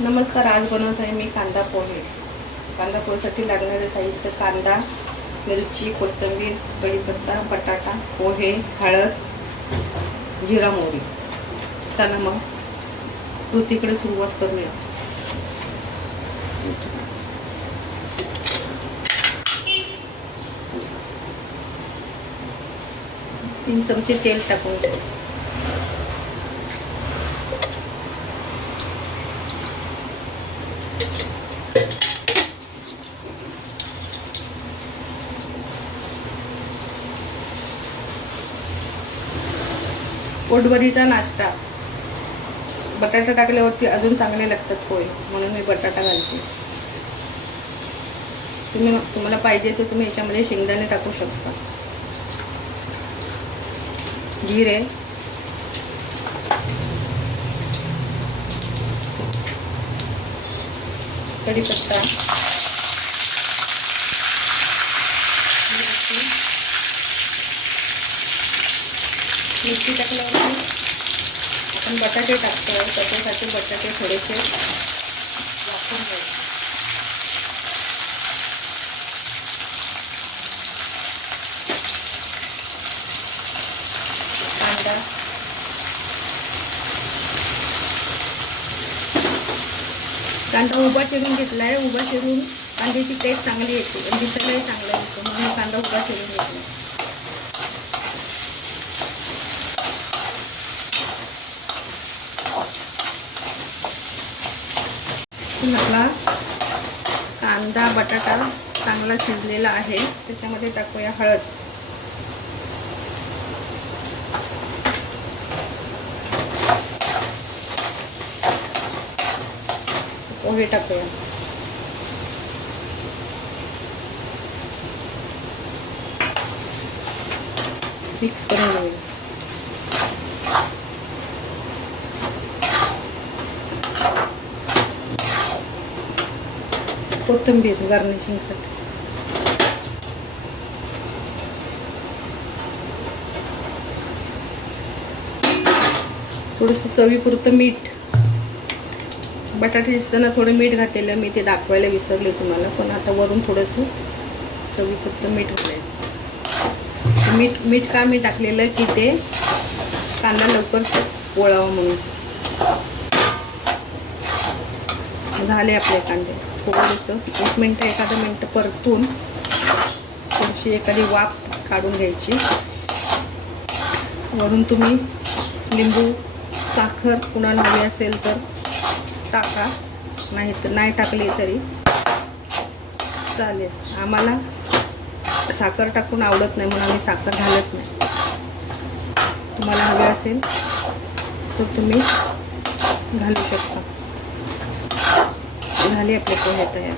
नमस्कार, आज बनवत आहे मी कांदा पोहे. कांदा पोहेसाठी लागणारे साहित्य: कांदा, मिरची, कोथिंबीर, कढीपत्ता, बटाटा, पोहे, हळद, जिरा, मोहरी. चला मग कृतीकडे सुरुवात करूया. 3 चमचे तेल टाकून घ्या. पोटभरीचा नाश्ता. बटाटा टाकल्यावरती अजून चांगले लागतात पोहे, म्हणून मी बटाटा घालते. तुम्हाला पाहिजे तर तुम्ही याच्यामध्ये शेंगदाणे टाकू शकता. जिरे, कढीपत्ता, मिरची टाकल्यावर आपण बटाटे टाकतो. त्याच्यासाठी बटाटे थोडेसे वाफवून घ्यायचे. कांदा उभा चिरून घेतला आहे. उभा चिरून कांद्याची टेस्ट चांगली येते आणि दिसायलाही चांगला येतो, म्हणून कांदा उभा चिरून घेतला. आपला कांदा बटाटा चांगला शिजलेला आहे. त्याच्यामध्ये टाकूया हळद, पोहे टाकूया, मिक्स करून घेऊया. कोथिंबीर गार्निशिंगसाठी, थोडंसं चवीपुरतं मीठ. बटाटे शिजताना थोडं मीठ घातलेलं मी, ते दाखवायला विसरले तुम्हाला, पण आता वरून थोडंसं चवीपुरतं मीठ घालायचं. मीठ का मी टाकलेलं की ते कांदा लवकर पोळावा म्हणून. झाले आपले कांदे. थोडंसं 1 मिनटं, एखादं मिनटं परतून थोडीशी एखादी वाफ काढून घ्यायची. वरून तुम्ही लिंबू, साखर कुणाला हवी असेल तर टाका, नाही तर नाही टाकली तरी चालेल. आम्हाला साखर टाकून आवडत नाही, म्हणून आम्ही साखर घालत नाही. तुम्हाला हवे असेल तर तुम्ही घालू शकता. झाले आपले पोहे तयार.